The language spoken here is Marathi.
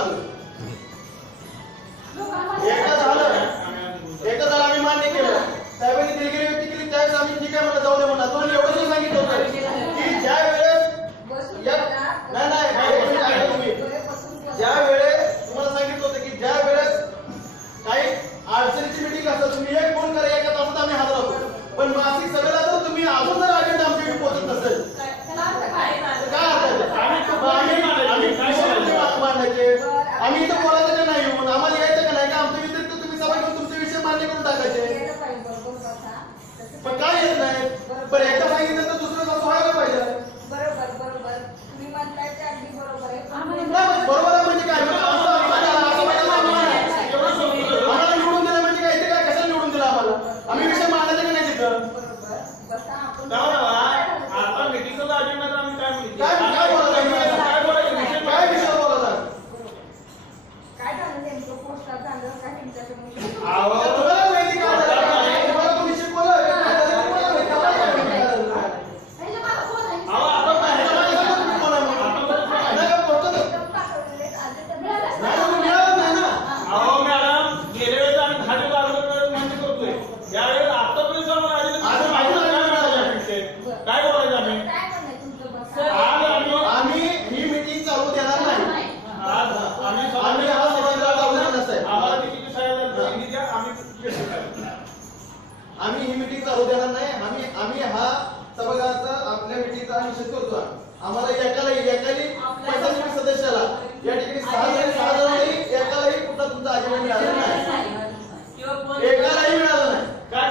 झालं एकदा झालं एकदा झालं आम्ही मान्य केलं त्यावेळी दिलगिरी व्यक्ती केली त्यावेळेस आम्ही ठीक आहे म्हणलं जाऊ दे म्हणा तुम्हाला एवढं सांगितलं होतं की ज्या वेळेस नाही नाही ज्या वेळेस तुम्हाला सांगितलं होतं की ज्या वेळेस काही अडचणीची मिटिंग असतात तुम्ही एक फोन करा एका तासात आम्ही हजर होतो पण मासिक सभेला जर तुम्ही अजून जर अजेंडा आमच्याकडे पोहोचत नसेल बरोबर. बसा आपण आपण मेडिकल अजेंडा आम्ही ही मीटिंग चालू देणार नाही. आम्ही आम्ही हा सभागृहाचा आपल्या मिटिंगचा निषेध करतो. आम्हाला एकाला एकाही पंचायत सदस्याला. या ठिकाणी सहा जण सहा जणांनी एकालाही कुठला तुमचा अजेंडा मिळाला नाही. एकालाही मिळाला नाही. काय